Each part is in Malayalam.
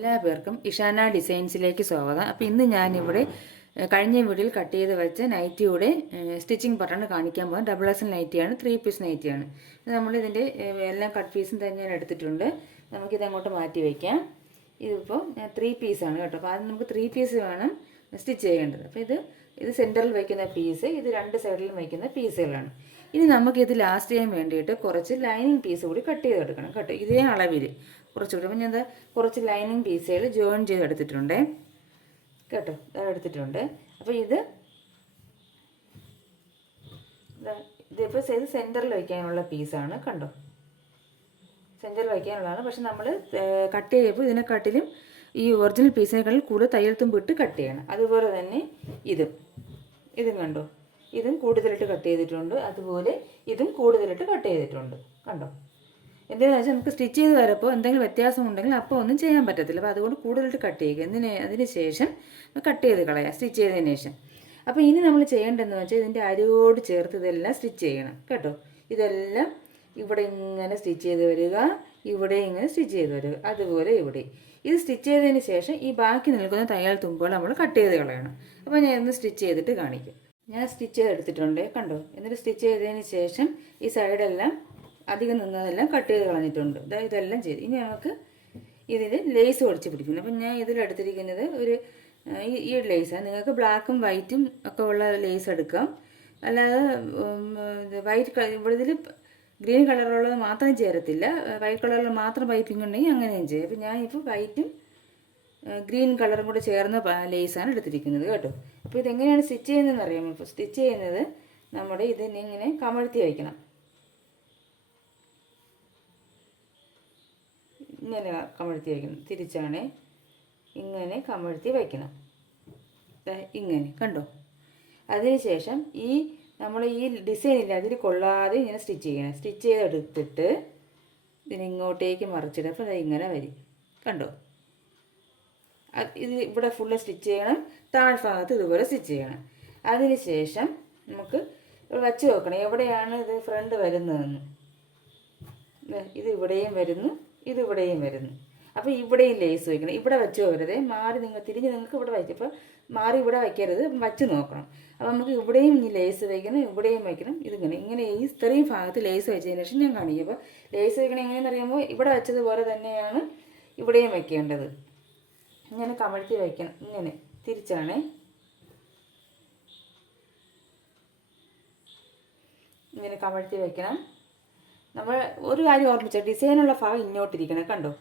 എല്ലാ പേർക്കും ഇഷാന ഡിസൈൻസിലേക്ക് സ്വാഗതം. അപ്പോൾ ഇന്ന് ഞാനിവിടെ കഴിഞ്ഞ വീഡിയോയിൽ കട്ട് ചെയ്ത് വെച്ച നൈറ്റിയുടെ സ്റ്റിച്ചിങ് പാറ്റേൺ കാണിക്കാൻ പോകാം. ഡബിൾ എക്സൽ നൈറ്റിയാണ്, 3 പീസ് നൈറ്റിയാണ്. നമ്മളിതിൻ്റെ എല്ലാം കട്ട് പീസും തന്നെ ഞാൻ എടുത്തിട്ടുണ്ട്. നമുക്കിത് അങ്ങോട്ട് മാറ്റി വയ്ക്കാം. ഇതിപ്പോൾ 3 പീസാണ് കേട്ടോ. അപ്പോൾ ആദ്യം നമുക്ക് 3 പീസ് വേണം സ്റ്റിച്ച് ചെയ്യേണ്ടത്. അപ്പോൾ ഇത് സെൻറ്ററിൽ വയ്ക്കുന്ന പീസ്, ഇത് രണ്ട് സൈഡിലും വയ്ക്കുന്ന പീസുകളാണ്. ഇനി നമുക്കിത് ലാസ്റ്റ് ചെയ്യാൻ വേണ്ടിയിട്ട് കുറച്ച് ലൈനിങ് പീസ് കൂടി കട്ട് ചെയ്തെടുക്കണം കേട്ടോ. ഇതേ അളവിൽ കുറച്ചുകൂടി. അപ്പം ഞാൻ കുറച്ച് ലൈനിങ് പീസുകൾ ജോയിൻ ചെയ്തെടുത്തിട്ടുണ്ട് കേട്ടോ. എടുത്തിട്ടുണ്ട്. അപ്പോൾ ഇതിപ്പോൾ സെൻറ്ററിൽ വയ്ക്കാനുള്ള പീസാണ് കണ്ടോ. സെൻറ്ററിൽ വയ്ക്കാനുള്ളതാണ്. പക്ഷെ നമ്മൾ കട്ട് ചെയ്യുമ്പോൾ ഇതിനെക്കാട്ടിലും ഈ ഒറിജിനൽ പീസിനേക്കാളും കൂടുതൽ തയ്യൽ തുമ്പിട്ട് കട്ട് ചെയ്യണം. അതുപോലെ തന്നെ ഇതും കണ്ടോ, ഇതും കൂടുതലിട്ട് കട്ട് ചെയ്തിട്ടുണ്ട്. അതുപോലെ ഇതും കൂടുതലിട്ട് കട്ട് ചെയ്തിട്ടുണ്ട് കണ്ടോ. എന്താണെന്ന് വെച്ചാൽ നമുക്ക് സ്റ്റിച്ച് ചെയ്ത് വരപ്പോൾ എന്തെങ്കിലും വ്യത്യാസം ഉണ്ടെങ്കിൽ അപ്പോൾ ഒന്നും ചെയ്യാൻ പറ്റത്തില്ല. അപ്പോൾ അതുകൊണ്ട് കൂടുതലിട്ട് കട്ട് ചെയ്യുക. അതിന് ശേഷം കട്ട് ചെയ്ത് കളയാം സ്റ്റിച്ച് ചെയ്തതിന് ശേഷം. അപ്പോൾ ഇനി നമ്മൾ ചെയ്യേണ്ടതെന്ന് വെച്ചാൽ ഇതിൻ്റെ അരിയോട് ചേർത്ത് ഇതെല്ലാം സ്റ്റിച്ച് ചെയ്യണം കേട്ടോ. ഇതെല്ലാം ഇവിടെ ഇങ്ങനെ സ്റ്റിച്ച് ചെയ്ത് വരിക, ഇവിടെ ഇങ്ങനെ സ്റ്റിച്ച് ചെയ്ത് വരിക, അതുപോലെ ഇവിടെ. ഇത് സ്റ്റിച്ച് ചെയ്തതിന് ശേഷം ഈ ബാക്കി നിൽക്കുന്ന തയ്യൽ തുമ്പുകൾ നമ്മൾ കട്ട് ചെയ്ത് കളയണം. അപ്പോൾ ഞാൻ ഇന്ന് സ്റ്റിച്ച് ചെയ്തിട്ട് കാണിക്കാം. ഞാൻ സ്റ്റിച്ച് ചെയ്തെടുത്തിട്ടുണ്ട് കണ്ടോ. എന്നിട്ട് സ്റ്റിച്ച് ചെയ്തതിന് ശേഷം ഈ സൈഡെല്ലാം അധികം നിന്നതെല്ലാം കട്ട് ചെയ്ത് കളഞ്ഞിട്ടുണ്ട്. ഇതെല്ലാം ചെയ്ത് ഇനി നമുക്ക് ഇതിൽ ലേസ് ഒടിച്ച് പിടിക്കണം. അപ്പം ഞാൻ ഇതിലെടുത്തിരിക്കുന്നത് ഈ ലേസാണ്. നിങ്ങൾക്ക് ബ്ലാക്കും വൈറ്റും ഒക്കെ ഉള്ള ലേസ് എടുക്കാം. അല്ലാതെ വൈറ്റ് ഇവിടെ ഇതിൽ ഗ്രീൻ കളറുള്ളത് മാത്രം ചേരത്തില്ല. വൈറ്റ് കളറിൽ മാത്രം പൈപ്പിംഗ് ഉണ്ടെങ്കിൽ അങ്ങനെയും ചെയ്യും. അപ്പം ഞാനിപ്പോൾ വൈറ്റും ഗ്രീൻ കളറും കൂടെ ചേർന്ന ലേസാണ് എടുത്തിരിക്കുന്നത് കേട്ടോ. അപ്പോൾ ഇതെങ്ങനെയാണ് സ്റ്റിച്ച് ചെയ്യുന്നതെന്ന് അറിയാമോ? ഇപ്പോൾ സ്റ്റിച്ച് ചെയ്യുന്നത് നമ്മുടെ ഇതിനിങ്ങനെ കമഴ്ത്തി വയ്ക്കണം. ഇങ്ങനെ കമഴ്ത്തി വയ്ക്കണം. തിരിച്ചാണ് ഇങ്ങനെ കമഴ്ത്തി വയ്ക്കണം. ഇങ്ങനെ കണ്ടോ. അതിനുശേഷം നമ്മൾ ഈ ഡിസൈനില്ല അതിൽ കൊള്ളാതെ ഇങ്ങനെ സ്റ്റിച്ച് ചെയ്യണം. സ്റ്റിച്ച് ചെയ്തെടുത്തിട്ട് ഇതിനിങ്ങോട്ടേക്ക് മറിച്ചിടുക. അപ്പോൾ ഇങ്ങനെ വരും കണ്ടോ. ഇത് ഇവിടെ ഫുള്ള് സ്റ്റിച്ച് ചെയ്യണം. താഴ്ഭാഗത്ത് ഇതുപോലെ സ്റ്റിച്ച് ചെയ്യണം. അതിന് ശേഷം നമുക്ക് വച്ച് നോക്കണം എവിടെയാണ് ഇത് ഫ്രണ്ട് വരുന്നതെന്ന്. ഇത് ഇവിടെയും വരുന്നു, ഇതിവിടെയും വരുന്നു. അപ്പോൾ ഇവിടെയും ലേസ് വയ്ക്കണം. ഇവിടെ വെച്ച് പോകരുത്. മാറി തിരിഞ്ഞ് നിങ്ങൾക്ക് ഇവിടെ വയ്ക്കും. അപ്പോൾ മാറി ഇവിടെ വയ്ക്കരുത്, വച്ച് നോക്കണം. അപ്പോൾ നമുക്ക് ഇവിടെയും ഇനി ലേസ് വയ്ക്കണം, ഇവിടെയും വയ്ക്കണം. ഇങ്ങനെ ഈ ഇത്രയും ഭാഗത്ത് ലേസ് വെച്ചതിന് ശേഷം ഞാൻ കാണിക്കും. അപ്പോൾ ലേസ് വയ്ക്കണം എങ്ങനെയെന്ന് അറിയുമ്പോൾ ഇവിടെ വെച്ചതുപോലെ തന്നെയാണ് ഇവിടെയും വയ്ക്കേണ്ടത്. ഇങ്ങനെ കമഴ്ത്തി വയ്ക്കണം. ഇങ്ങനെ തിരിച്ചാണ് ഇങ്ങനെ കമഴ്ത്തി വയ്ക്കണം. നമ്മൾ ഒരു കാര്യം ഓർമ്മിച്ചാൽ ഡിസൈനുള്ള ഭാഗം ഇങ്ങോട്ടിരിക്കണം കണ്ടോ.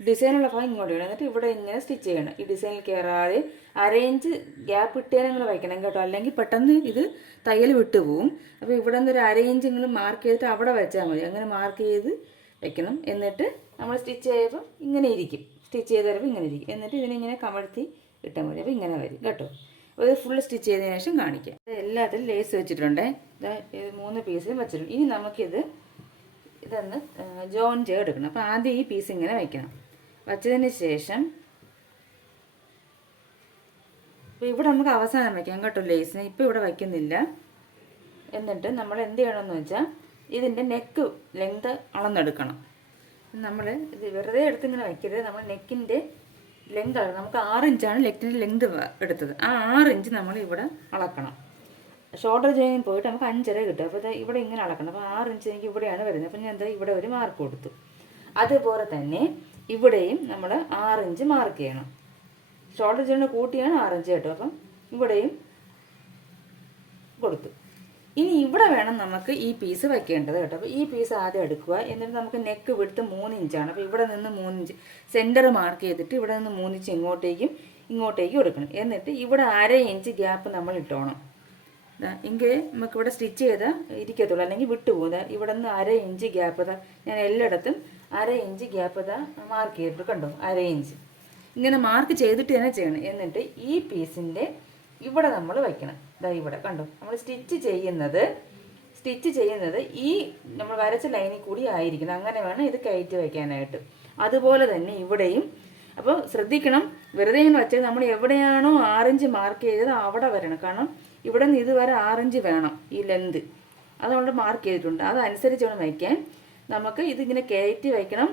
ഡിസൈനുള്ള ഭാഗം ഇങ്ങോട്ട് ഇടണം. എന്നിട്ട് ഇവിടെ ഇങ്ങനെ സ്റ്റിച്ച് ചെയ്യണം. ഈ ഡിസൈനിൽ കയറാതെ അരയിഞ്ച് ഗ്യാപ്പ് ഇട്ടേ നിങ്ങൾ വയ്ക്കണം കേട്ടോ. അല്ലെങ്കിൽ പെട്ടെന്ന് ഇത് തയ്യൽ വിട്ടു പോവും. അപ്പോൾ ഇവിടെ നിന്ന് ഒരു അരയിഞ്ച് നിങ്ങൾ മാർക്ക് ചെയ്തിട്ട് അവിടെ വെച്ചാൽ മതി. അങ്ങനെ മാർക്ക് ചെയ്ത് വെക്കണം. എന്നിട്ട് നമ്മൾ സ്റ്റിച്ച് ചെയ്യുമ്പോൾ ഇങ്ങനെ ഇരിക്കും. സ്റ്റിച്ച് ചെയ്ത് തരുമ്പോൾ ഇങ്ങനെ ഇരിക്കും. എന്നിട്ട് ഇതിനിങ്ങനെ കമഴ്ത്തി ഇട്ടാൽ മതി. അപ്പോൾ ഇങ്ങനെ വരും കേട്ടോ. അപ്പോൾ ഇത് ഫുള്ള് സ്റ്റിച്ച് ചെയ്തതിന് ശേഷം കാണിക്കാം. എല്ലാത്തിലും ലേസ് വെച്ചിട്ടുണ്ട്. 3 പീസിലും വെച്ചിട്ടുണ്ട്. ഇനി ഇതൊന്ന് ജോയിൻ ചെയ്തെടുക്കണം. അപ്പോൾ ആദ്യം ഈ പീസ് ഇങ്ങനെ വയ്ക്കണം. വച്ചതിന് ശേഷം ഇപ്പോൾ ഇവിടെ നമുക്ക് അവസാനം വയ്ക്കാം കേട്ടോ ലേസിന്. ഇപ്പോൾ ഇവിടെ വയ്ക്കുന്നില്ല. എന്നിട്ട് നമ്മൾ എന്ത് ചെയ്യണമെന്ന് വെച്ചാൽ ഇതിൻ്റെ നെക്ക് ലെങ്ത് അളന്നെടുക്കണം. നമ്മൾ ഇത് വെറുതെ എടുത്തിങ്ങനെ വയ്ക്കരുത്. നമ്മൾ നെക്കിൻ്റെ ലെങ്ത് നമുക്ക് 6 ഇഞ്ചാണ് നെക്കിൻ്റെ ലെങ്ത് എടുത്തത്. ആ 6 ഇഞ്ച് നമ്മൾ ഇവിടെ അളക്കണം. ഷോൾഡർ ജോയിൻ പോയിട്ട് നമുക്ക് 5.5 കിട്ടും. അപ്പോൾ ഇവിടെ ഇങ്ങനെ അളക്കണം. അപ്പോൾ 6 ഇഞ്ച് എനിക്ക് ഇവിടെയാണ് വരുന്നത്. അപ്പോൾ ഞാൻ ഇവിടെ ഒരു മാർക്ക് കൊടുത്തു. അതുപോലെ തന്നെ ഇവിടെയും നമ്മൾ 6 ഇഞ്ച് മാർക്ക് ചെയ്യണം. ഷോൾഡർ ജോയിൻ കൂട്ടിയാണ് 6 ഇഞ്ച് കേട്ടോ. അപ്പം ഇവിടെയും കൊടുത്തു. ഇനി ഇവിടെ വേണം നമുക്ക് ഈ പീസ് വയ്ക്കേണ്ടത് കേട്ടോ. അപ്പോൾ ഈ പീസ് ആദ്യം എടുക്കുക. എന്നിട്ട് നമുക്ക് നെക്ക് വിടുത്ത് 3 ഇഞ്ചാണ്. അപ്പോൾ ഇവിടെ നിന്ന് 3 ഇഞ്ച് സെൻറ്റർ മാർക്ക് ചെയ്തിട്ട് ഇവിടെ നിന്ന് 3 ഇഞ്ച് ഇങ്ങോട്ടേക്കും എടുക്കണം. എന്നിട്ട് ഇവിടെ 1/2 ഇഞ്ച് ഗ്യാപ്പ് നമ്മൾ ഇട്ടോണം. എങ്കിൽ നമുക്കിവിടെ സ്റ്റിച്ച് ചെയ്താൽ ഇരിക്കത്തുള്ളൂ, അല്ലെങ്കിൽ വിട്ടുപോകും. ഇവിടെ നിന്ന് 1/2 ഇഞ്ച് ഗ്യാപ്പ് ഞാൻ എല്ലായിടത്തും 1/2 ഇഞ്ച് ഗ്യാപ്പ് മാർക്ക് ചെയ്തിട്ട് കണ്ടോ. 1/2 ഇഞ്ച് ഇങ്ങനെ മാർക്ക് ചെയ്തിട്ട് തന്നെ ചെയ്യണം. എന്നിട്ട് ഈ പീസിൻ്റെ ഇവിടെ നമ്മൾ വയ്ക്കണം. ഇവിടെ കണ്ടോ. നമ്മൾ സ്റ്റിച്ച് ചെയ്യുന്നത് ഈ നമ്മൾ വരച്ച ലൈനിൽ കൂടി ആയിരിക്കണം. അങ്ങനെ വേണം ഇത് കയറ്റി വയ്ക്കാനായിട്ട്. അതുപോലെ തന്നെ ഇവിടെയും. അപ്പോൾ ശ്രദ്ധിക്കണം, വെറുതെ ഇങ്ങനെ വെച്ചാൽ നമ്മൾ എവിടെയാണോ 6 ഇഞ്ച് മാർക്ക് ചെയ്തത് അവിടെ വരണം. കാരണം ഇവിടെ നിന്ന് ഇതുവരെ 6 ഇഞ്ച് വേണം ഈ ലെന്ത്. അത് നമ്മൾ മാർക്ക് ചെയ്തിട്ടുണ്ട്. അതനുസരിച്ച് വേണം വയ്ക്കാൻ. നമുക്ക് ഇതിങ്ങനെ കയറ്റി വയ്ക്കണം.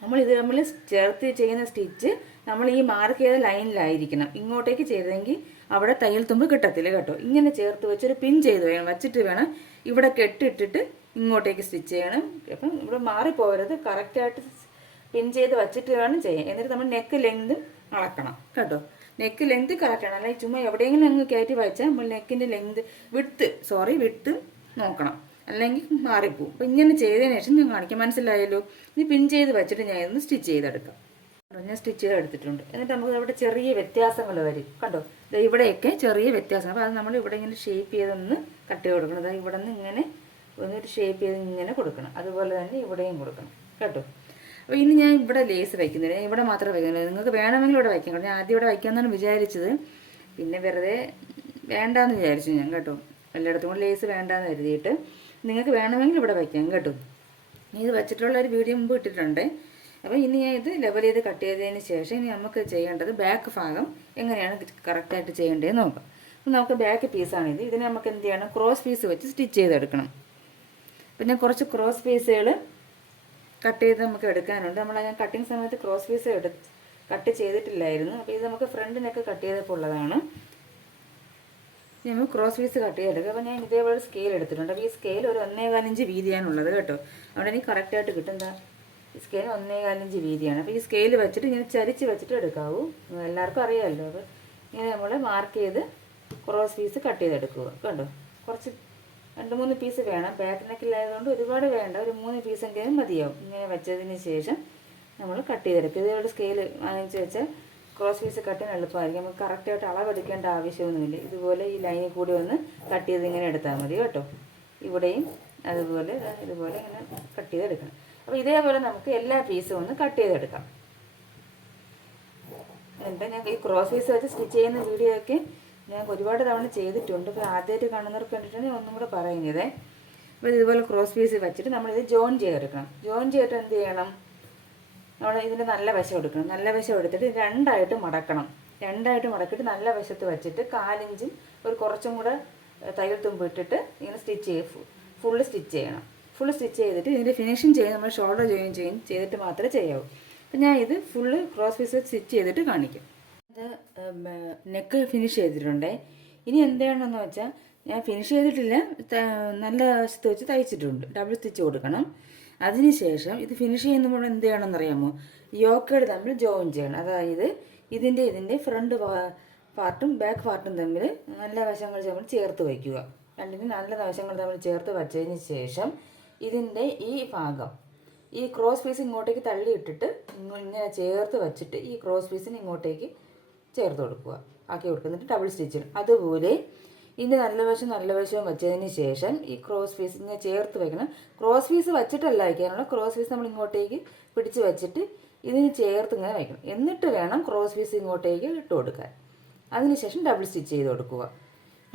നമ്മൾ ചേർത്ത് ചെയ്യുന്ന സ്റ്റിച്ച് നമ്മൾ ഈ മാർക്ക് ചെയ്ത ലൈനിലായിരിക്കണം. ഇങ്ങോട്ടേക്ക് ചെയ്തെങ്കിൽ അവിടെ തയ്യൽ തുമ്പ് കിട്ടത്തില്ല കേട്ടോ. ഇങ്ങനെ ചേർത്ത് വെച്ചൊരു പിൻ ചെയ്ത് വേണം വച്ചിട്ട് വേണം ഇവിടെ കെട്ടിട്ടിട്ട് ഇങ്ങോട്ടേക്ക് സ്റ്റിച്ച് ചെയ്യണം. അപ്പം ഇവിടെ മാറിപ്പോകരുത്, കറക്റ്റായിട്ട് പിൻ ചെയ്ത് വച്ചിട്ട് വേണം ചെയ്യാൻ. എന്നിട്ട് നമ്മൾ നെക്ക് ലെങ്ത് അളക്കണം കേട്ടോ. നെക്ക് ലെങ്ത് കറക്റ്റാണ്, അല്ലെങ്കിൽ ചുമ്മാ എവിടെയെങ്കിലും അങ്ങ് കയറ്റി വെച്ചാൽ നമ്മൾ നെക്കിൻ്റെ വിട്ട് നോക്കണം, അല്ലെങ്കിൽ മാറിപ്പോവും. അപ്പം ഇങ്ങനെ ചെയ്തതിന് ശേഷം ഞാൻ കാണിക്കാം, മനസ്സിലായല്ലോ. ഇത് പിൻ ചെയ്ത് വെച്ചിട്ട് ഞാൻ ഇതൊന്ന് സ്റ്റിച്ച് ചെയ്തെടുക്കാം. ഞാൻ സ്റ്റിച്ച് ചെയ്തെടുത്തിട്ടുണ്ട്. എന്നിട്ട് നമുക്ക് അവിടെ ചെറിയ വ്യത്യാസങ്ങൾ വരും കണ്ടോ. ഇവിടെയൊക്കെ ചെറിയ വ്യത്യാസം. അപ്പോൾ അത് നമ്മൾ ഇവിടെ ഇങ്ങനെ ഷേപ്പ് ചെയ്തൊന്ന് കട്ട് ചെയ്ത് കൊടുക്കണം. അതായത് ഇവിടെ നിന്ന് ഇങ്ങനെ ഒന്നൊരു ഷേപ്പ് ചെയ്ത് ഇങ്ങനെ കൊടുക്കണം. അതുപോലെ തന്നെ ഇവിടെയും കൊടുക്കണം കേട്ടോ. അപ്പോൾ ഇനി ഞാൻ ഇവിടെ ലേസ് വയ്ക്കുന്നില്ല, ഞാൻ ഇവിടെ മാത്രമേ വയ്ക്കുന്നില്ല. നിങ്ങൾക്ക് വേണമെങ്കിൽ ഇവിടെ വയ്ക്കാം. ഞാൻ ആദ്യം ഇവിടെ വയ്ക്കാമെന്നാണ് വിചാരിച്ചത്, പിന്നെ വെറുതെ വേണ്ടാന്ന് വിചാരിച്ചു ഞാൻ കേട്ടോ. എല്ലായിടത്തും കൂടെ ലേസ് വേണ്ടാന്ന് കരുതിയിട്ട് നിങ്ങൾക്ക് വേണമെങ്കിൽ ഇവിടെ വയ്ക്കാം കേട്ടോ. ഇത് വെച്ചിട്ടുള്ള ഒരു വീഡിയോ മുമ്പ് ഇട്ടിട്ടുണ്ട്. അപ്പോൾ ഇനി ഞാൻ ഇത് ലെവൽ ചെയ്ത് കട്ട് ചെയ്തതിന് ശേഷം ഇനി നമുക്ക് ചെയ്യേണ്ടത് ബാക്ക് ഭാഗം എങ്ങനെയാണ് കറക്റ്റായിട്ട് ചെയ്യേണ്ടതെന്ന് നോക്കാം. അപ്പോൾ നമുക്ക് ബാക്ക് പീസാണിത്. ഇതിന് നമുക്ക് എന്ത് ചെയ്യണം, ക്രോസ് പീസ് വെച്ച് സ്റ്റിച്ച് ചെയ്തെടുക്കണം. പിന്നെ കുറച്ച് ക്രോസ് പീസുകൾ കട്ട് ചെയ്ത് നമുക്ക് എടുക്കാനുണ്ട്. ഞാൻ കട്ടിങ് സമയത്ത് ക്രോസ് പീസ് കട്ട് ചെയ്തിട്ടില്ലായിരുന്നു. അപ്പോൾ ഇത് നമുക്ക് ഫ്രണ്ടിനൊക്കെ കട്ട് ചെയ്തപ്പോൾ ഉള്ളതാണ്. നമ്മൾ ക്രോസ് പീസ് കട്ട് ചെയ്തെടുക്കുക. അപ്പോൾ ഞാൻ ഇതേപോലെ സ്കെയിൽ എടുത്തിട്ടുണ്ട്. അപ്പോൾ ഈ സ്കെയിൽ ഒരു 1.25 ഇഞ്ച് വീതിയാണുള്ളത് കേട്ടോ. അവിടെ എനിക്ക് കറക്റ്റായിട്ട് കിട്ടും. ഈ സ്കെയിൽ 1.25 ഇഞ്ച് വീതിയാണ്. അപ്പോൾ ഈ സ്കെയിൽ വെച്ചിട്ട് ഇങ്ങനെ ചരിച്ച് വെച്ചിട്ട് എടുക്കാവൂ, എല്ലാവർക്കും അറിയാമല്ലോ. അപ്പോൾ ഇങ്ങനെ നമ്മൾ മാർക്ക് ചെയ്ത് ക്രോസ് പീസ് കട്ട് ചെയ്തെടുക്കുക കണ്ടോ. കുറച്ച് 2-3 പീസ് വേണം, ബാക്ക് നെക്കിലായതുകൊണ്ട് ഒരുപാട് വേണ്ട, ഒരു 3 പീസെങ്കിലും മതിയാവും. ഇങ്ങനെ വെച്ചതിന് ശേഷം നമ്മൾ കട്ട് ചെയ്തെടുക്കുക. ഇതേപോലെ സ്കെയിൽ വാങ്ങിച്ച് വെച്ചാൽ ക്രോസ് പീസ് കട്ട് ചെയ്യാൻ എളുപ്പമായിരിക്കും. നമുക്ക് കറക്റ്റായിട്ട് അളവെടുക്കേണ്ട ആവശ്യമൊന്നുമില്ല. ഇതുപോലെ ഈ ലൈനിൽ കൂടി ഒന്ന് കട്ട് ചെയ്ത് ഇങ്ങനെ എടുത്താൽ മതി കേട്ടോ. ഇവിടെയും അതുപോലെ ഇതുപോലെ ഇങ്ങനെ കട്ട് ചെയ്തെടുക്കണം. അപ്പോൾ ഇതേപോലെ നമുക്ക് എല്ലാ പീസും ഒന്ന് കട്ട് ചെയ്തെടുക്കാം. എന്നിട്ട് ഞാൻ ഈ ക്രോസ് പീസ് വെച്ച് സ്റ്റിച്ച് ചെയ്യുന്ന വീഡിയോ ഒക്കെ ഞാൻ ഒരുപാട് തവണ ചെയ്തിട്ടുണ്ട്. അപ്പോൾ ആദ്യമായിട്ട് കാണുന്നവർക്ക് കണ്ടിട്ടുണ്ട് ഒന്നും കൂടെ പറയുന്നത്. അപ്പോൾ ഇതുപോലെ ക്രോസ് പീസ് വെച്ചിട്ട് നമ്മളിത് ജോയിൻ ചെയ്തെടുക്കണം. ജോയിൻ ചെയ്തിട്ട് എന്ത് ചെയ്യണം, നമ്മൾ ഇതിൻ്റെ നല്ല വശം എടുക്കണം. നല്ല വശം എടുത്തിട്ട് രണ്ടായിട്ട് മടക്കണം. രണ്ടായിട്ട് മടക്കിയിട്ട് നല്ല വശത്ത് വെച്ചിട്ട് 4 ഇഞ്ചും ഒരു കുറച്ചും കൂടെ തയ്യൽ തുമ്പ് ഇട്ടിട്ട് ഇങ്ങനെ ഫുള്ള് സ്റ്റിച്ച് ചെയ്യണം. ഫുള്ള് സ്റ്റിച്ച് ചെയ്തിട്ട് ഇതിൻ്റെ ഫിനിഷിങ് ചെയ്ത് നമ്മൾ ഷോൾഡർ ജോയിൻ ചെയ്തിട്ട് മാത്രമേ ചെയ്യാവൂ. അപ്പം ഞാൻ ഇത് ഫുള്ള് ക്രോസ് പീസ് സ്റ്റിച്ച് ചെയ്തിട്ട് കാണിക്കാം. ഇത് നെക്ക് ഫിനിഷ് ചെയ്തിട്ടുണ്ട്. ഇനി എന്താണെന്ന് വെച്ചാൽ ഞാൻ ഫിനിഷ് ചെയ്തിട്ടില്ല, നല്ല വശത്ത് വെച്ച് തയ്ച്ചിട്ടുണ്ട്. ഡബിൾ സ്റ്റിച്ച് കൊടുക്കണം. അതിനുശേഷം ഇത് ഫിനിഷ് ചെയ്യുമ്പോൾ എന്ത് ചെയ്യണമെന്നറിയാമോ, യോക്കേട് തമ്മിൽ ജോയിൻ ചെയ്യണം. അതായത് ഇതിൻ്റെ ഫ്രണ്ട് പാർട്ടും ബാക്ക് പാർട്ടും തമ്മിൽ നല്ല വശങ്ങൾ തമ്മിൽ ചേർത്ത് വയ്ക്കുക. രണ്ടിനും നല്ല വശങ്ങൾ തമ്മിൽ ചേർത്ത് വച്ചതിന് ശേഷം ഇതിൻ്റെ ഈ ഭാഗം ഈ ക്രോസ് പീസ് ഇങ്ങോട്ടേക്ക് തള്ളിയിട്ടിട്ട് ഇങ്ങനെ ചേർത്ത് വച്ചിട്ട് ഈ ക്രോസ് പീസിന് ഇങ്ങോട്ടേക്ക് ചേർത്ത് കൊടുക്കുക, ആക്കി കൊടുക്കുക. എന്നിട്ട് ഡബിൾ സ്റ്റിച്ച്. അതുപോലെ ഇതിൻ്റെ നല്ല വശവും വെച്ചതിന് ശേഷം ഈ ക്രോസ് പീസ് ഇങ്ങനെ ചേർത്ത് വയ്ക്കണം. ക്രോസ് പീസ് വച്ചിട്ടല്ല വയ്ക്കാനുള്ള, ക്രോസ് പീസ് നമ്മൾ ഇങ്ങോട്ടേക്ക് പിടിച്ച് വെച്ചിട്ട് ഇതിന് ചേർത്ത് ഇങ്ങനെ വയ്ക്കണം. എന്നിട്ട് വേണം ക്രോസ് പീസ് ഇങ്ങോട്ടേക്ക് ഇട്ട് കൊടുക്കാൻ. അതിനുശേഷം ഡബിൾ സ്റ്റിച്ച് ചെയ്ത് കൊടുക്കുക.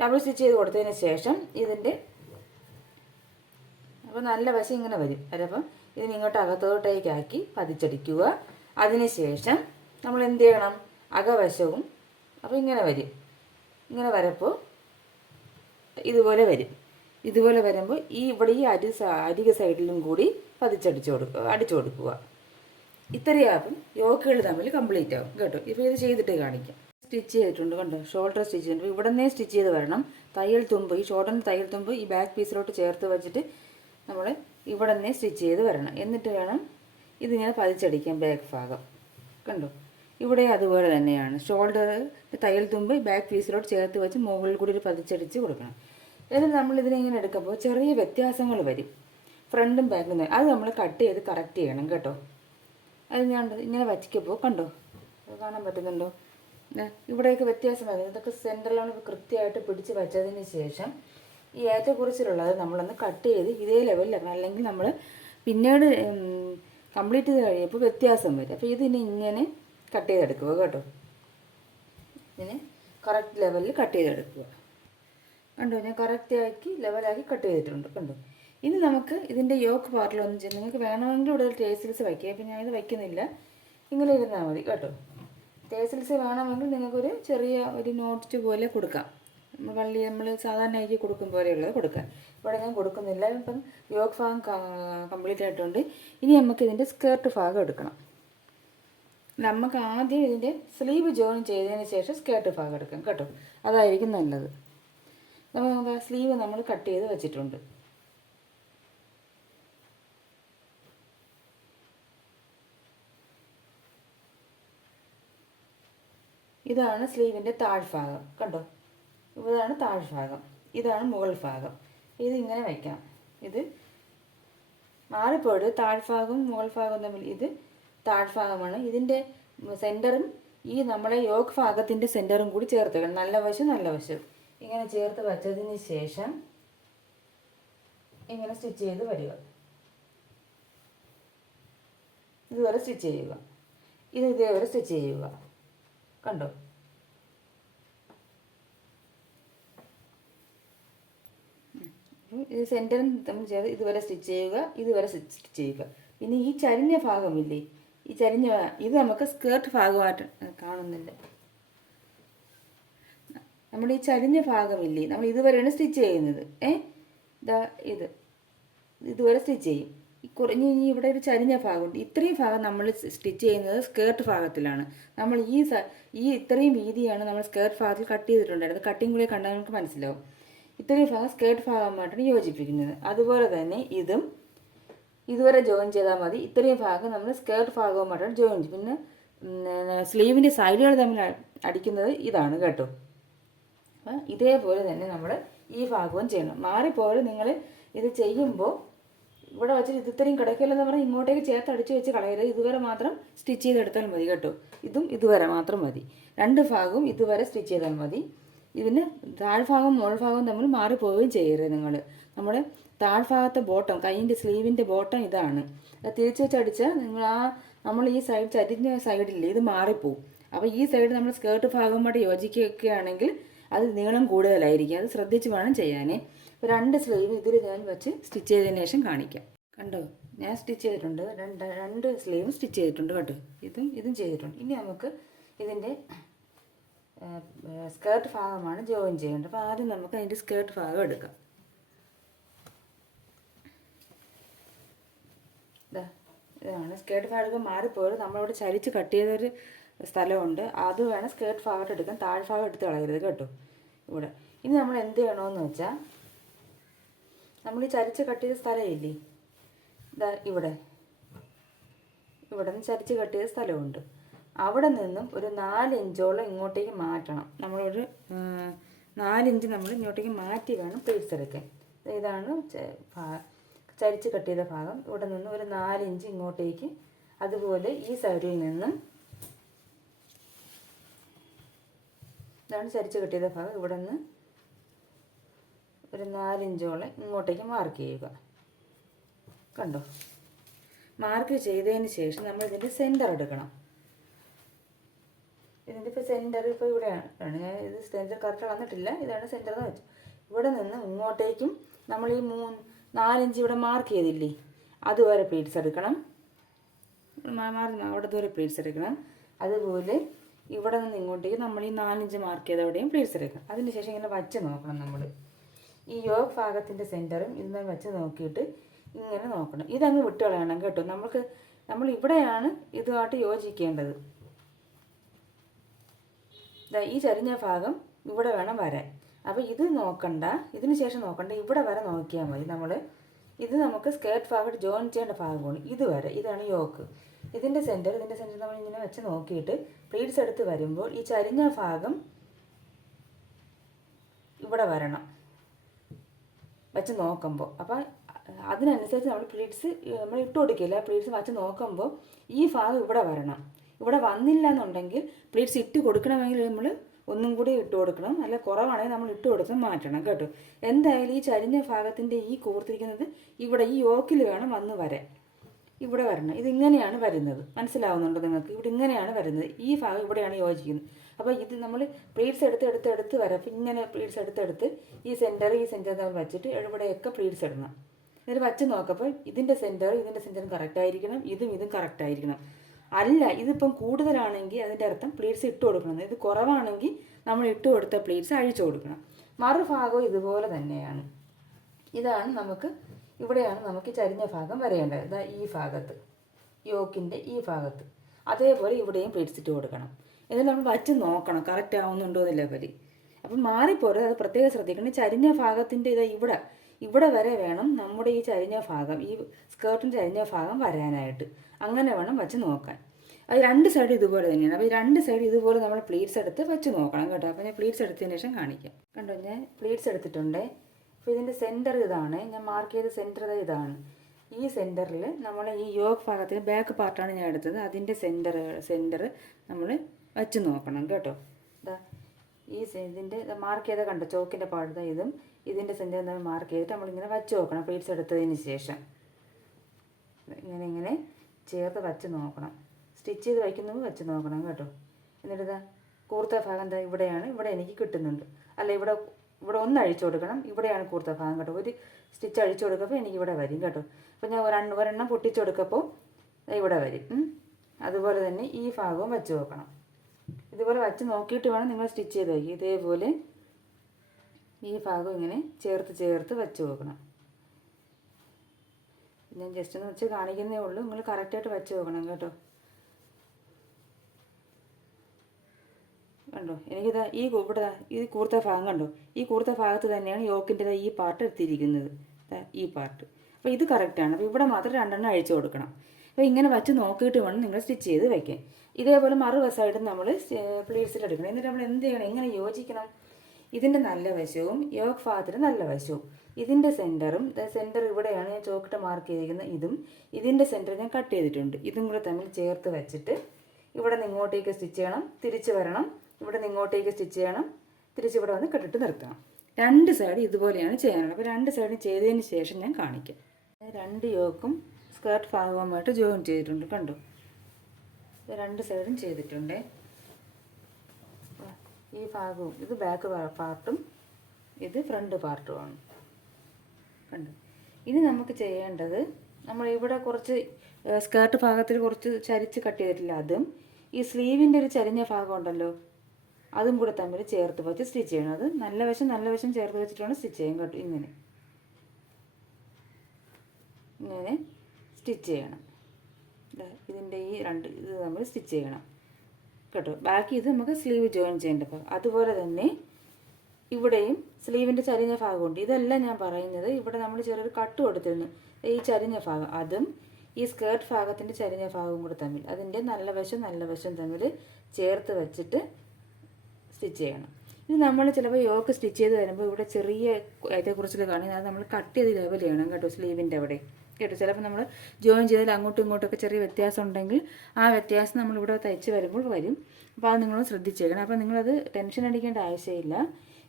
ഡബിൾ സ്റ്റിച്ച് ചെയ്ത് കൊടുത്തതിന് ശേഷം ഇതിൻ്റെ അപ്പോൾ നല്ല വശം ഇങ്ങനെ വരും. അപ്പം ഇതിനിങ്ങോട്ട് അകത്തോട്ടേക്കാക്കി പതിച്ചടിക്കുക. അതിനുശേഷം നമ്മൾ എന്ത് ചെയ്യണം, അകവശവും അപ്പോൾ ഇങ്ങനെ വരും. ഇങ്ങനെ വരപ്പോൾ ഇതുപോലെ വരും. ഇതുപോലെ വരുമ്പോൾ ഇവിടെ ഈ അരിക സൈഡിലും കൂടി അടിച്ചു കൊടുക്കുക. ഇത്രയാകും യോക്കുകൾ തമ്മിൽ കംപ്ലീറ്റ് ആകും കേട്ടോ. ഇപ്പോൾ ഇത് ചെയ്തിട്ട് കാണിക്കാം. സ്റ്റിച്ച് ചെയ്തിട്ടുണ്ട് കണ്ടോ, ഷോൾഡർ സ്റ്റിച്ച് ചെയ്തിട്ടുണ്ട്. ഇവിടെ നിന്നേ സ്റ്റിച്ച് ചെയ്ത് വരണം. തയ്യൽ തുമ്പ് ഈ ഷോൾഡറിൻ്റെ തയ്യൽ തുമ്പ് ഈ ബാക്ക് പീസിലോട്ട് ചേർത്ത് വെച്ചിട്ട് നമ്മൾ ഇവിടെ നിന്നേ സ്റ്റിച്ച് ചെയ്ത് വരണം. എന്നിട്ട് വേണം ഇതിങ്ങനെ പതിച്ചടിക്കാൻ ബാക്ക് ഭാഗം കണ്ടോ. ഇവിടെ അതുപോലെ തന്നെയാണ്. ഷോൾഡർ തയ്യൽ തുമ്പ് ബാക്ക് പീസിലോട്ട് ചേർത്ത് വെച്ച് മുകളിൽ കൂടി ഒരു പതിച്ചടിച്ച് കൊടുക്കണം. എന്നിട്ട് നമ്മൾ ഇതിനെ ഇങ്ങനെ എടുക്കുമ്പോൾ ചെറിയ വ്യത്യാസങ്ങൾ വരും ഫ്രണ്ടും ബാക്കും. അത് നമ്മൾ കട്ട് ചെയ്ത് കറക്റ്റ് ചെയ്യണം കേട്ടോ. അത് ഞാൻ ഇങ്ങനെ വച്ചിക്കപ്പോൾ കണ്ടോ, അത് കാണാൻ പറ്റുന്നുണ്ടോ, ഇവിടെയൊക്കെ വ്യത്യാസം വരും. ഇതൊക്കെ സെൻറ്ററിലാണ് കൃത്യമായിട്ട് പിടിച്ച് വെച്ചതിന് ശേഷം ഈ ഏറ്റക്കുറിച്ചിലുള്ളത് നമ്മളൊന്ന് കട്ട് ചെയ്ത് ഇതേ ലെവലിലാണ്. അല്ലെങ്കിൽ നമ്മൾ പിന്നീട് കംപ്ലീറ്റ് ചെയ്ത് കഴിയുമ്പോൾ വ്യത്യാസം വരും. അപ്പോൾ ഇതിനെ ഇങ്ങനെ കട്ട് ചെയ്തെടുക്കുക കേട്ടോ. ഇതിനെ കറക്റ്റ് ലെവലിൽ കട്ട് ചെയ്തെടുക്കുക കണ്ടോ. ഞാൻ കറക്റ്റാക്കി ലെവലാക്കി കട്ട് ചെയ്തിട്ടുണ്ട് കണ്ടോ. ഇനി നമുക്ക് ഇതിൻ്റെ യോക്ക് പാർട്ടിലൊന്നും ചെയ്ത് നിങ്ങൾക്ക് വേണമെങ്കിൽ ഇവിടെ ഒരു ടേസിൽസ് വയ്ക്കുക. അപ്പോൾ ഞാനിത് വയ്ക്കുന്നില്ല, ഇങ്ങനെ ഇരുന്നാൽ മതി കേട്ടോ. ടേസിൽസ് വേണമെങ്കിൽ നിങ്ങൾക്കൊരു ചെറിയ ഒരു നോട്ട് പോലെ കൊടുക്കാം. വള്ളി നമ്മൾ സാധാരണ അരി കൊടുക്കും പോലെയുള്ളത് കൊടുക്കുക. ഇവിടെ ഞാൻ കൊടുക്കുന്നില്ല. ഇപ്പം യോഗ് ഭാഗം കംപ്ലീറ്റ് ആയിട്ടുണ്ട്. ഇനി നമുക്ക് ഇതിൻ്റെ സ്കേർട്ട് ഭാഗം എടുക്കണം. നമുക്ക് ആദ്യം ഇതിൻ്റെ സ്ലീവ് ജോയിൻ ചെയ്തതിന് ശേഷം സ്കേർട്ട് ഭാഗം എടുക്കാം കേട്ടോ, അതായിരിക്കും നല്ലത്. നമുക്ക് സ്ലീവ് നമ്മൾ കട്ട് ചെയ്ത് വെച്ചിട്ടുണ്ട്. ഇതാണ് സ്ലീവിൻ്റെ താഴ്ഭാഗം കണ്ടോ, ഇതാണ് താഴ്ഭാഗം, ഇതാണ് മുകൾ ഭാഗം. ഇതിങ്ങനെ വയ്ക്കാം. ഇത് മാറിപ്പോയിട്ട് താഴ്ഭാഗവും മുകൾ ഭാഗവും തമ്മിൽ ഇത് താഴ്ഭാഗമാണ്. ഇതിൻ്റെ സെൻറ്ററും ഈ നമ്മളെ യോഗ് ഭാഗത്തിൻ്റെ സെൻറ്ററും കൂടി ചേർത്ത് വെക്കണം. നല്ല വശം നല്ല വശം ഇങ്ങനെ ചേർത്ത് വച്ചതിന് ശേഷം ഇങ്ങനെ സ്റ്റിച്ച് ചെയ്ത് വരിക. ഇതുവരെ സ്റ്റിച്ച് ചെയ്യുക. ഇത് ഇതേവരെ സ്റ്റിച്ച് ചെയ്യുക കണ്ടോ. ഇത് സെൻറ്ററും തമ്മിൽ ചേർത്ത് ഇതുവരെ സ്റ്റിച്ച് ചെയ്യുക, ഇതുവരെ സ്റ്റിച്ച് ചെയ്യുക. പിന്നെ ഈ ചരിഞ്ഞ ഭാഗമില്ലേ, ഈ ചരിഞ്ഞ ഇത് നമുക്ക് സ്കേർട്ട് ഭാഗമായിട്ട് കാണുന്നില്ല. നമ്മുടെ ഈ ചരിഞ്ഞ ഭാഗമില്ലേ, നമ്മൾ ഇതുവരെയാണ് സ്റ്റിച്ച് ചെയ്യുന്നത്. ഇതാ ഇതുവരെ സ്റ്റിച്ച് ചെയ്യും. ഇനി ഇവിടെ ഒരു ചരിഞ്ഞ ഭാഗമുണ്ട്. ഇത്രയും ഭാഗം നമ്മൾ സ്റ്റിച്ച് ചെയ്യുന്നത് സ്കേർട്ട് ഭാഗത്തിലാണ്. നമ്മൾ ഈ ഇത്രയും വീതിയാണ് നമ്മൾ സ്കേർട്ട് ഭാഗത്തിൽ കട്ട് ചെയ്തിട്ടുണ്ടായിരുന്നത്. കട്ടിങ് കൂടി കണ്ടാൽ നമുക്ക് മനസ്സിലാവും. ഇത്രയും ഭാഗം സ്കേർട്ട് ഭാഗമായിട്ടാണ് യോജിപ്പിക്കുന്നത്. അതുപോലെ തന്നെ ഇതും ഇതുവരെ ജോയിൻ ചെയ്താൽ മതി. ഇത്രയും ഭാഗം നമ്മൾ സ്കേർട്ട് ഭാഗവുമായിട്ടാണ് ജോയിൻ ചെയ്യും. പിന്നെ സ്ലീവിൻ്റെ സൈഡുകൾ തമ്മിൽ അടിക്കുന്നത് ഇതാണ് കേട്ടോ. അപ്പം ഇതേപോലെ തന്നെ നമ്മൾ ഈ ഭാഗവും ചെയ്യണം. മാറിപ്പോലെ നിങ്ങൾ ഇത് ചെയ്യുമ്പോൾ ഇവിടെ വെച്ചിട്ട് ഇത് ഇത്രയും കിടക്കില്ലെന്ന് പറഞ്ഞാൽ ഇങ്ങോട്ടേക്ക് ചേർത്ത് അടിച്ച് വെച്ച് കളയരുത്. ഇതുവരെ മാത്രം സ്റ്റിച്ച് ചെയ്തെടുത്താൽ മതി കേട്ടോ. ഇതും ഇതുവരെ മാത്രം മതി. രണ്ട് ഭാഗവും ഇതുവരെ സ്റ്റിച്ച് ചെയ്താൽ മതി. ഇതിന് താഴ്ഭാഗവും മുകൾഭാഗവും തമ്മിൽ മാറിപ്പോവുകയും ചെയ്യരുത് നിങ്ങൾ. നമ്മുടെ താഴ്ഭാഗത്തെ ബോട്ടം, കൈയിൻ്റെ സ്ലീവിൻ്റെ ബോട്ടം ഇതാണ്. അത് തിരിച്ച് വെച്ചടിച്ചാൽ നിങ്ങൾ നമ്മൾ ഈ സൈഡ് ചരിഞ്ഞ സൈഡില്ലേ ഇത് മാറിപ്പോവും. അപ്പോൾ ഈ സൈഡ് നമ്മൾ സ്കേർട്ട് ഭാഗമായിട്ട് യോജിക്കുകയാണെങ്കിൽ അത് നീളം കൂടുതലായിരിക്കും. അത് ശ്രദ്ധിച്ച് വേണം ചെയ്യാനേ. അപ്പോൾ രണ്ട് സ്ലീവ് ഇതിൽ ഞാൻ വെച്ച് സ്റ്റിച്ച് ചെയ്തതിന് ശേഷം കാണിക്കാം. കണ്ടോ, ഞാൻ സ്റ്റിച്ച് ചെയ്തിട്ടുണ്ട്. രണ്ട് സ്ലീവും സ്റ്റിച്ച് ചെയ്തിട്ടുണ്ട് കേട്ടോ. ഇതും ചെയ്തിട്ടുണ്ട്. ഇനി നമുക്ക് ഇതിൻ്റെ സ്കേർട്ട് ഭാഗമാണ് ജോയിൻ ചെയ്യേണ്ടത്. അപ്പോൾ ആദ്യം നമുക്ക് അതിൻ്റെ സ്കേർട്ട് ഭാഗം എടുക്കാം. ഇതാണ് സ്കേർട്ട് ഭാഗം. മാറിപ്പോയത് നമ്മളിവിടെ ചരിച്ച് കട്ട് ചെയ്തൊരു സ്ഥലമുണ്ട്, അത് വേണം സ്കേർട്ട് ഭാഗത്ത് എടുക്കാൻ. താഴ്ഭാഗം എടുത്ത് കളയരുത് കേട്ടോ. ഇവിടെ ഇനി നമ്മൾ എന്ത് ചെയ്യണമെന്ന് വെച്ചാൽ, നമ്മൾ ഈ ചരിച്ച് കട്ട് ചെയ്ത സ്ഥലമില്ലേ, ഇതാ ഇവിടെ നിന്ന് ചരിച്ച് കട്ട് ചെയ്ത സ്ഥലമുണ്ട്. അവിടെ നിന്നും ഒരു 4 ഇഞ്ചോളം ഇങ്ങോട്ടേക്ക് മാറ്റണം. നമ്മളൊരു 4 ഇഞ്ച് നമ്മൾ ഇങ്ങോട്ടേക്ക് മാറ്റി വേണം പ്ലീറ്റ്സ് എടുക്കാൻ. ഇതാണ് ചരിച്ച് കട്ട് ചെയ്ത ഭാഗം. ഇവിടെ നിന്ന് ഒരു 4 ഇഞ്ച് ഇങ്ങോട്ടേക്ക്, അതുപോലെ ഈ സൈഡിൽ നിന്നും ഇതാണ് ചരിച്ച് കട്ട് ചെയ്ത ഭാഗം. ഇവിടെ നിന്ന് ഒരു 4 ഇഞ്ചോളം ഇങ്ങോട്ടേക്ക് മാർക്ക് ചെയ്യുക. കണ്ടോ, മാർക്ക് ചെയ്തതിന് ശേഷം നമ്മൾ ഇതിൻ്റെ സെൻറ്റർ എടുക്കണം. ഇതിൻ്റെ ഇപ്പോൾ സെൻറ്റർ ഇപ്പോൾ ഇവിടെയാണ്. ഇത് സെൻറ്റർ കറക്റ്റ് വന്നിട്ടില്ല. ഇതാണ് സെൻറ്റർ എന്ന് വെച്ചു. ഇവിടെ നിന്ന് ഇങ്ങോട്ടേക്കും നമ്മൾ ഈ 4 ഇഞ്ച് ഇവിടെ മാർക്ക് ചെയ്തില്ലേ, അതുവരെ പ്ലീറ്റ്സ് എടുക്കണം. അവിടെ ദൂരെ പ്ലീറ്റ്സ് എടുക്കണം. അതുപോലെ ഇവിടെ നിന്ന് ഇങ്ങോട്ടേക്ക് നമ്മൾ ഈ 4 ഇഞ്ച് മാർക്ക് ചെയ്ത അവിടെയും പ്ലീറ്റ്സ് എടുക്കണം. അതിന് ശേഷം ഇങ്ങനെ വച്ച് നോക്കണം. നമ്മൾ ഈ യോഗ് ഭാഗത്തിൻ്റെ സെൻറ്ററും ഇതിനെ വെച്ച് നോക്കിയിട്ട് ഇങ്ങനെ നോക്കണം. ഇതങ്ങ് വിട്ട് കളയണം കേട്ടോ. നമ്മൾ ഇവിടെയാണ് ഇതുമായിട്ട് യോജിക്കേണ്ടത്. ഈ ചരിഞ്ഞ ഭാഗം ഇവിടെ വേണം വരാൻ. അപ്പോൾ ഇത് നോക്കണ്ട, ഇതിന് ശേഷം നോക്കണ്ട, ഇവിടെ വരെ നോക്കിയാൽ മതി. ഇത് നമുക്ക് സ്കേർട്ട് ഭാഗത്ത് ജോയിൻ ചെയ്യേണ്ട ഭാഗമാണ്. ഇതുവരെ ഇതാണ് യോക്ക്. ഇതിൻ്റെ സെൻറ്റർ നമ്മൾ ഇങ്ങനെ വെച്ച് നോക്കിയിട്ട് പ്ലീറ്റ്സ് എടുത്ത് വരുമ്പോൾ ഈ ചരിഞ്ഞ ഭാഗം ഇവിടെ വരണം വെച്ച് നോക്കുമ്പോൾ. അപ്പോൾ അതിനനുസരിച്ച് നമ്മൾ പ്ലീറ്റ്സ് നമ്മൾ ഇട്ട് കൊടുക്കില്ല. പ്ലീറ്റ്സ് വെച്ച് നോക്കുമ്പോൾ ഈ ഭാഗം ഇവിടെ വരണം. ഇവിടെ വന്നില്ല എന്നുണ്ടെങ്കിൽ പ്ലീറ്റ്സ് ഇട്ട് കൊടുക്കണമെങ്കിൽ നമ്മൾ ഒന്നും കൂടി ഇട്ട് കൊടുക്കണം. അല്ല കുറവാണെങ്കിൽ നമ്മൾ ഇട്ട് കൊടുത്ത് മാറ്റണം കേട്ടോ. എന്തായാലും ഈ ചരിഞ്ഞ ഭാഗത്തിൻ്റെ ഈ കോർത്തിരിക്കുന്നത് ഇവിടെ ഈ യോക്കിൽ വേണം വന്ന് വരാൻ. ഇവിടെ വരണം. ഇതിങ്ങനെയാണ് വരുന്നത്. മനസ്സിലാവുന്നുണ്ടോ നിങ്ങൾക്ക്? ഇവിടെ ഇങ്ങനെയാണ് വരുന്നത്. ഈ ഭാഗം ഇവിടെയാണ് യോജിക്കുന്നത്. അപ്പോൾ ഇത് നമ്മൾ പ്ലീറ്റ്സ് എടുത്ത് വരാം. അപ്പോൾ ഇങ്ങനെ പ്ലീറ്റ്സ് എടുത്ത് ഈ സെൻറ്റർ തമ്മിൽ വെച്ചിട്ട് ഇവിടെയൊക്കെ പ്ലീറ്റ്സ് ഇടണം. എന്നിട്ട് വച്ച് നോക്കപ്പോൾ ഇതിൻ്റെ സെൻറ്ററും കറക്റ്റ് ആയിരിക്കണം. ഇതും കറക്റ്റ് ആയിരിക്കണം. അല്ല ഇതിപ്പം കൂടുതലാണെങ്കിൽ അതിൻ്റെ അർത്ഥം പ്ലീറ്റ്സ് ഇട്ട് കൊടുക്കണം. ഇത് കുറവാണെങ്കിൽ നമ്മൾ ഇട്ട് കൊടുത്ത പ്ലീറ്റ്സ് അഴിച്ചു കൊടുക്കണം. മറുഭാഗവും ഇതുപോലെ തന്നെയാണ്. ഇതാണ് നമുക്ക് ഇവിടെയാണ് നമുക്ക് ചരിഞ്ഞ ഭാഗം വരേണ്ടത്. ഇതാ ഈ ഭാഗത്ത്, യോക്കിൻ്റെ ഈ ഭാഗത്ത്. അതേപോലെ ഇവിടെയും പ്ലീറ്റ്സ് ഇട്ട് കൊടുക്കണം. എന്നിട്ട് നമ്മൾ വച്ച് നോക്കണം കറക്റ്റ് ആവുന്നുണ്ടോ എന്ന് ലെവൽ. അപ്പം മാറിപ്പോരെ, അത് പ്രത്യേകം ശ്രദ്ധിക്കണം. ചരിഞ്ഞ ഭാഗത്തിൻ്റെ ഇത് ഇവിടെ വരെ വേണം നമ്മുടെ ഈ ചരിഞ്ഞ ഭാഗം, ഈ സ്കേർട്ടിൻ്റെ ചരിഞ്ഞ ഭാഗം വരാനായിട്ട്. അങ്ങനെ വേണം വച്ച് നോക്കാൻ. അത് രണ്ട് സൈഡ് ഇതുപോലെ തന്നെയാണ്. അപ്പോൾ ഈ രണ്ട് സൈഡ് ഇതുപോലെ നമ്മൾ പ്ലീറ്റ്സ് എടുത്ത് വെച്ച് നോക്കണം കേട്ടോ. അപ്പോൾ ഞാൻ പ്ലീറ്റ്സ് എടുത്തതിന് ശേഷം കാണിക്കാം. കണ്ടോ, ഞാൻ പ്ലീറ്റ്സ് എടുത്തിട്ടുണ്ട്. അപ്പോൾ ഇതിൻ്റെ സെൻറ്റർ ഇതാണ്, ഞാൻ മാർക്ക് ചെയ്ത സെൻറ്റർ ഇതാണ്. ഈ സെൻറ്ററിൽ നമ്മൾ ഈ യോക്ക് ഭാഗത്തിന് ബാക്ക് പാർട്ടാണ് ഞാൻ എടുത്തത്. അതിൻ്റെ സെൻറ്റർ നമ്മൾ വച്ച് നോക്കണം കേട്ടോ. ഇതാ ഈ ഇതിൻ്റെ മാർക്ക് ചെയ്ത കണ്ടോ ചോക്കിൻ്റെ പാട് ഇതും ഇതിൻ്റെ സെൻറ്റർ നമ്മൾ മാർക്ക് ചെയ്തിട്ട് നമ്മളിങ്ങനെ വച്ച് നോക്കണം. പ്ലീറ്റ്സ് എടുത്തതിന് ശേഷം ഇങ്ങനെ ചേർത്ത് വച്ച് നോക്കണം. സ്റ്റിച്ച് ചെയ്ത് വയ്ക്കുന്നത് വെച്ച് നോക്കണം കേട്ടോ. എന്നിട്ട് ഇതാ കൂർത്ത ഭാഗം എന്താ ഇവിടെയാണ്, ഇവിടെ എനിക്ക് കിട്ടുന്നുണ്ട്. അല്ല ഇവിടെ ഒന്ന് അഴിച്ചു കൊടുക്കണം. ഇവിടെയാണ് കൂർത്ത ഭാഗം കേട്ടോ. ഒരു സ്റ്റിച്ച് അഴിച്ചു കൊടുക്കുമ്പോൾ എനിക്ക് ഇവിടെ വരും കേട്ടോ. അപ്പോൾ ഞാൻ ഒരെണ്ണം പൊട്ടിച്ചു കൊടുക്കുമ്പോൾ ഇവിടെ വരും. അതുപോലെ തന്നെ ഈ ഭാഗവും വച്ച് നോക്കണം. ഇതുപോലെ വച്ച് നോക്കിയിട്ട് വേണം നിങ്ങൾ സ്റ്റിച്ച് ചെയ്ത് വയ്ക്കുക. ഇതേപോലെ ഈ ഭാഗം ഇങ്ങനെ ചേർത്ത് വച്ച് നോക്കണം. ഞാൻ ജസ്റ്റ് ഒന്ന് വെച്ച് കാണിക്കുന്നേ ഉള്ളൂ. നിങ്ങൾ കറക്റ്റായിട്ട് വച്ച് നോക്കണം കേട്ടോ. കണ്ടോ, എനിക്കിതാ ഈ കൂർത്ത ഭാഗം കണ്ടോ, ഈ കൂർത്ത ഭാഗത്ത് തന്നെയാണ് യോക്കിൻ്റെ ഈ പാർട്ട് എത്തിയിരിക്കുന്നത്, ഈ പാർട്ട്. അപ്പോൾ ഇത് കറക്റ്റാണ്. അപ്പോൾ ഇവിടെ മാത്രം രണ്ടെണ്ണം അഴിച്ചു കൊടുക്കണം. അപ്പോൾ ഇങ്ങനെ വച്ച് നോക്കിയിട്ട് വേണം നിങ്ങൾ സ്റ്റിച്ച് ചെയ്ത് വയ്ക്കാൻ. ഇതേപോലെ സൈഡും നമ്മൾ പ്ലീറ്റ്സിലെടുക്കണം. എന്നിട്ട് നമ്മൾ എന്ത് ചെയ്യണം, എങ്ങനെ യോജിക്കണം, ഇതിൻ്റെ നല്ല വശവും യോക്ക് ഭാഗത്തിൻ്റെ നല്ല വശവും, ഇതിൻ്റെ സെൻറ്റർ ഇവിടെയാണ് ഞാൻ ചോക്കിട്ട് മാർക്ക് ചെയ്തിരിക്കുന്നത്. ഇതിൻ്റെ സെൻറ്റർ ഞാൻ കട്ട് ചെയ്തിട്ടുണ്ട്. ഇതും കൂടെ തമ്മിൽ ചേർത്ത് വെച്ചിട്ട് ഇവിടെ നിന്ന് ഇങ്ങോട്ടേക്ക് സ്റ്റിച്ച് ചെയ്യണം, തിരിച്ച് വരണം. ഇവിടെ നിന്ന് ഇങ്ങോട്ടേക്ക് സ്റ്റിച്ച് ചെയ്യണം, തിരിച്ച് ഇവിടെ വന്ന് കെട്ടിട്ട് നിർത്തണം. രണ്ട് സൈഡ് ഇതുപോലെയാണ് ചെയ്യാനുള്ളത്. അപ്പോൾ രണ്ട് സൈഡ് ചെയ്തതിന് ശേഷം ഞാൻ കാണിക്കാം. രണ്ട് യോക്കും സ്കേർട്ട് ഭാഗവുമായിട്ട് ജോയിൻ ചെയ്തിട്ടുണ്ട് കണ്ടോ. രണ്ട് സൈഡും ചെയ്തിട്ടുണ്ട്. ഈ ഭാഗവും ഇത് ബാക്ക് പാർട്ടും ഇത് ഫ്രണ്ട് പാർട്ടുമാണ് കണ്ടോ. ഇനി നമുക്ക് ചെയ്യേണ്ടത്, നമ്മൾ ഇവിടെ കുറച്ച് സ്കേർട്ട് ഭാഗത്തിൽ കുറച്ച് ചരിച്ച് കട്ട് ചെയ്തിട്ടില്ല, അതും ഈ സ്ലീവിൻ്റെ ഒരു ചരിഞ്ഞ ഭാഗം ഉണ്ടല്ലോ അതും കൂടെ തമ്മിൽ ചേർത്ത് വെച്ച് സ്റ്റിച്ച് ചെയ്യണം. അത് നല്ല വശം ചേർത്ത് വെച്ചിട്ടാണ് സ്റ്റിച്ച് ചെയ്യാൻ കേട്ടോ. ഇങ്ങനെ സ്റ്റിച്ച് ചെയ്യണം. ഇതിൻ്റെ ഈ ഇത് നമ്മൾ സ്റ്റിച്ച് ചെയ്യണം കേട്ടോ. ബാക്കി ഇത് നമുക്ക് സ്ലീവ് ജോയിൻ ചെയ്യേണ്ടപ്പോൾ അതുപോലെ തന്നെ ഇവിടെയും സ്ലീവിൻ്റെ ചരിഞ്ഞ ഭാഗമുണ്ട്. ഇതെല്ലാം ഞാൻ പറയുന്നത് ഇവിടെ നമ്മൾ ചെറിയൊരു കട്ട് കൊടുത്തിരുന്നു. ഈ ചരിഞ്ഞ ഭാഗം അതും ഈ സ്കേർട്ട് ഭാഗത്തിൻ്റെ ചരിഞ്ഞ ഭാഗവും കൂടെ തമ്മിൽ അതിൻ്റെ നല്ല വശം തമ്മിൽ ചേർത്ത് വെച്ചിട്ട് സ്റ്റിച്ച് ചെയ്യണം. ഇത് നമ്മൾ ചിലപ്പോൾ യോക്ക് സ്റ്റിച്ച് ചെയ്ത് വരുമ്പോൾ ഇവിടെ ചെറിയ ഏറ്റക്കുറച്ചിൽ കാണുന്നത് അത് നമ്മൾ കട്ട് ചെയ്ത് ലെവൽ ചെയ്യണം കേട്ടോ, സ്ലീവിൻ്റെ അവിടെ കേട്ടോ. ചിലപ്പോൾ നമ്മൾ ജോയിൻ ചെയ്തതിൽ അങ്ങോട്ടും ഇങ്ങോട്ടൊക്കെ ചെറിയ വ്യത്യാസം ഉണ്ടെങ്കിൽ ആ വ്യത്യാസം നമ്മളിവിടെ തയ്ച്ച് വരുമ്പോൾ വരും. അപ്പോൾ അത് നിങ്ങൾ ശ്രദ്ധിച്ചേക്കണം. അപ്പോൾ നിങ്ങളത് ടെൻഷൻ അടിക്കേണ്ട ആവശ്യമില്ല.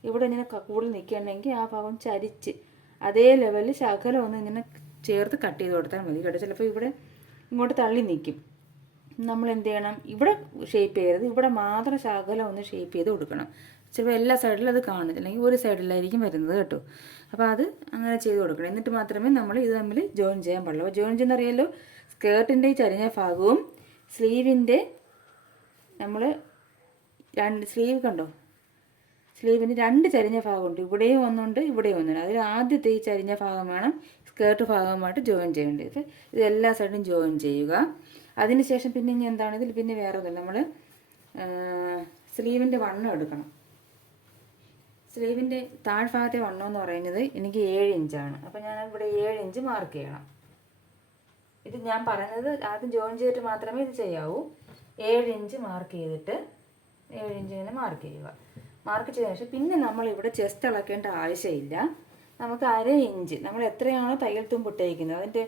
ഇവിടെ ഇങ്ങനെ കൂടുതൽ നിൽക്കുകയാണെങ്കിൽ ആ ഭാഗം ചരിച്ച് അതേ ലെവലിൽ ശകലം ഒന്ന് ഇങ്ങനെ ചേർത്ത് കട്ട് ചെയ്ത് കൊടുത്താൽ മതി കേട്ടോ. ചിലപ്പോൾ ഇവിടെ ഇങ്ങോട്ട് തള്ളി നിൽക്കും. നമ്മൾ എന്ത് ചെയ്യണം, ഇവിടെ ഷേപ്പ് ചെയ്യരുത്, ഇവിടെ മാത്രം ശകലം ഒന്ന് ഷേപ്പ് ചെയ്ത് കൊടുക്കണം. ചിലപ്പോൾ എല്ലാ സൈഡിലും അത് കാണില്ല, അല്ലെങ്കിൽ ഒരു സൈഡിലായിരിക്കും വരുന്നത് കേട്ടോ. അപ്പോൾ അത് അങ്ങനെ ചെയ്ത് കൊടുക്കണം. എന്നിട്ട് മാത്രമേ നമ്മൾ ഇത് തമ്മിൽ ജോയിൻ ചെയ്യാൻ പാടുള്ളൂ. അപ്പോൾ ജോയിൻ ചെയ്യുന്നറിയാലോ, സ്കേർട്ടിൻ്റെ ഈ ചരിഞ്ഞ ഭാഗവും സ്ലീവിൻ്റെ നമ്മൾ സ്ലീവ് കണ്ടോ, സ്ലീവിന് രണ്ട് ചരിഞ്ഞ ഭാഗമുണ്ട്, ഇവിടെയും ഒന്നുണ്ട് ഇവിടെയും ഒന്നുണ്ട്. അതിൽ ആദ്യത്തെ ഈ ചരിഞ്ഞ ഭാഗം വേണം സ്കേർട്ട് ഭാഗമായിട്ട് ജോയിൻ ചെയ്യേണ്ടത്. ഇത് എല്ലാ സൈഡും ജോയിൻ ചെയ്യുക. അതിനുശേഷം പിന്നെ ഇനി എന്താണ്, ഇതിൽ പിന്നെ വേറെ ഒന്നുമില്ല, നമ്മൾ സ്ലീവിൻ്റെ വണ്ണം എടുക്കണം. സ്ലീവിൻ്റെ താഴ്ഭാഗത്തെ വണ്ണം എന്ന് പറയുന്നത് എനിക്ക് 7 ഇഞ്ചാണ്. അപ്പോൾ ഞാൻ ഇവിടെ 7 ഇഞ്ച് മാർക്ക് ചെയ്യണം. ഇത് ഞാൻ പറയുന്നത് ആദ്യം ജോയിൻ ചെയ്തിട്ട് മാത്രമേ ഇത് ചെയ്യാവൂ. 7 ഇഞ്ച് മാർക്ക് ചെയ്തിട്ട് 7 ഇഞ്ച് ഇങ്ങനെ മാർക്ക് ചെയ്യുക. മാർക്ക് ചെയ്തതിന് ശേഷം പിന്നെ നമ്മളിവിടെ ചെസ്റ്റ് അളക്കേണ്ട ആവശ്യമില്ല. നമുക്ക് 1/2 ഇഞ്ച്, നമ്മൾ എത്രയാണോ തയ്യൽ തുമ്പ് ഇട്ടേക്കുന്നത് അതിൻ്റെ,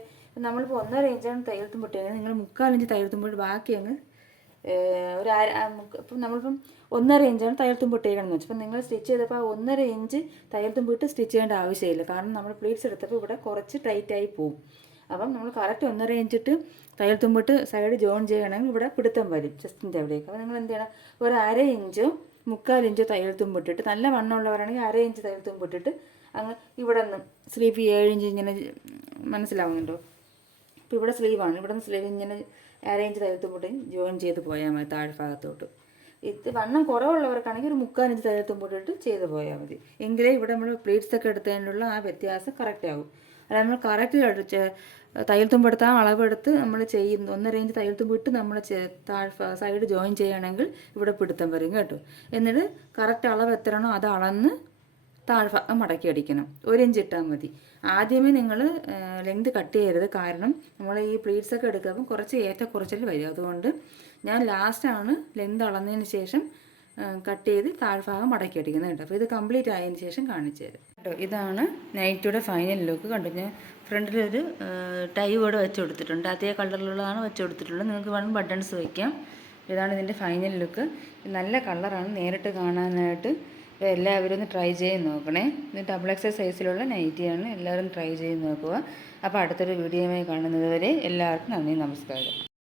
നമ്മളിപ്പോൾ 1.5 ഇഞ്ചാണ് തയ്യൽ തുമ്പ് ഇട്ടേക്കുന്നത്, നിങ്ങൾ 3/4 ഇഞ്ച് തയ്യൽ തുമ്പിട്ട് ബാക്കി അങ്ങ് ഇപ്പം നമ്മളിപ്പം 1.5 ഇഞ്ചാണ് തയ്യൽ തുമ്പ് ഇട്ടേക്കണമെന്ന് വെച്ചാൽ, അപ്പം നിങ്ങൾ സ്റ്റിച്ച് ചെയ്തപ്പോൾ 1.5 ഇഞ്ച് തയ്യൽ തുമ്പ് ഇട്ട് സ്റ്റിച്ച് ചെയ്യേണ്ട ആവശ്യമില്ല. കാരണം നമ്മൾ പ്ലീറ്റ്സ് എടുത്തപ്പോൾ ഇവിടെ കുറച്ച് ടൈറ്റായി പോവും. അപ്പം നമ്മൾ കറക്റ്റ് 1.5 ഇഞ്ചിട്ട് തയ്യൽ തുമ്പിട്ട് സൈഡ് ജോയിൻ ചെയ്യണമെങ്കിൽ ഇവിടെ പിടുത്തം വരും ചെസ്റ്റിൻ്റെ അവിടേക്ക്. അപ്പോൾ നിങ്ങൾ എന്ത് ചെയ്യണം, ഒരു 1/2 ഇഞ്ചോ 3/4 ഇഞ്ചോ തയ്യൽ തുമ്പ് ഇട്ടിട്ട്, നല്ല വണ്ണമുള്ളവരാണെങ്കിൽ 1/2 ഇഞ്ച് തയ്യൽ തുമ്പ് ഇട്ടിട്ട് അങ്ങ് ഇവിടെ നിന്ന് സ്ലീവ് 7 ഇഞ്ച് ഇങ്ങനെ മനസ്സിലാവുന്നുണ്ടോ. ഇപ്പോൾ ഇവിടെ സ്ലീവാണ്, ഇവിടെ നിന്ന് സ്ലീവ് ഇങ്ങനെ അരയിഞ്ച് തയ്യൽത്തുമ്പോട്ടും ജോയിൻ ചെയ്ത് പോയാൽ മതി താഴ്ഭാഗത്തോട്ട്. ഇത് വണ്ണം കുറവുള്ളവർക്കാണെങ്കിൽ ഒരു 3/4 ഇഞ്ച് തയ്യൽത്തുമ്പോട്ടിട്ട് ചെയ്ത് പോയാൽ മതി. എങ്കിലേ ഇവിടെ നമ്മൾ പ്ലീറ്റ്സൊക്കെ എടുത്തതിനുള്ള ആ വ്യത്യാസം കറക്റ്റ് ആകും. അല്ല നമ്മൾ കറക്റ്റ് തയ്യൽത്തുമ്പെടുത്ത് ആ അളവെടുത്ത് നമ്മൾ ചെയ്യുന്നു 1.5 ഇഞ്ച് തയ്യൽത്തുമ്പിട്ട് നമ്മൾ സൈഡ് ജോയിൻ ചെയ്യുകയാണെങ്കിൽ ഇവിടെ പിടുത്തം വരും കേട്ടോ. എന്നിട്ട് കറക്റ്റ് അളവ് എത്രയാണോ അത് അളന്ന് താഴ്ഭാഗം മടക്കി അടിക്കണം. 1 ഇഞ്ച് ഇട്ടാൽ മതി. ആദ്യമേ നിങ്ങൾ ലെങ്ത് കട്ട് ചെയ്യരുത്. കാരണം നമ്മൾ ഈ പ്ലീറ്റ്സൊക്കെ എടുക്കുമ്പോൾ കുറച്ച് ഏറ്റക്കുറച്ചിൽ വരും. അതുകൊണ്ട് ഞാൻ ലാസ്റ്റാണ് ലെങ്ത് അളന്നതിന് ശേഷം കട്ട് ചെയ്ത് താഴ്ഭാഗം മടക്കി അടിക്കുന്നത് കേട്ടോ. അപ്പോൾ ഇത് കംപ്ലീറ്റ് ആയതിന് ശേഷം കാണിച്ചു തരാം കേട്ടോ. ഇതാണ് നൈറ്റിയുടെ ഫൈനൽ ലുക്ക് കണ്ടു. ഞാൻ ഫ്രണ്ടിലൊരു ടൈ കൂടെ വെച്ച് കൊടുത്തിട്ടുണ്ട്. അതേ കളറിലുള്ളതാണ് വെച്ച് കൊടുത്തിട്ടുള്ളത്. നിങ്ങൾക്ക് വേണമെങ്കിൽ ബട്ടൺസ് വയ്ക്കാം. ഇതാണ് ഇതിൻ്റെ ഫൈനൽ ലുക്ക്. നല്ല കളറാണ് നേരിട്ട് കാണാനായിട്ട്. എല്ലാവരും ഒന്ന് ട്രൈ ചെയ്ത് നോക്കണേ. ഇത് XXL സൈസിലുള്ള നൈറ്റിയാണ്. എല്ലാവരും ട്രൈ ചെയ്ത് നോക്കുക. അപ്പോൾ അടുത്തൊരു വീഡിയോയുമായി കാണുന്നത് വരെ എല്ലാവർക്കും നന്ദി, നമസ്കാരം.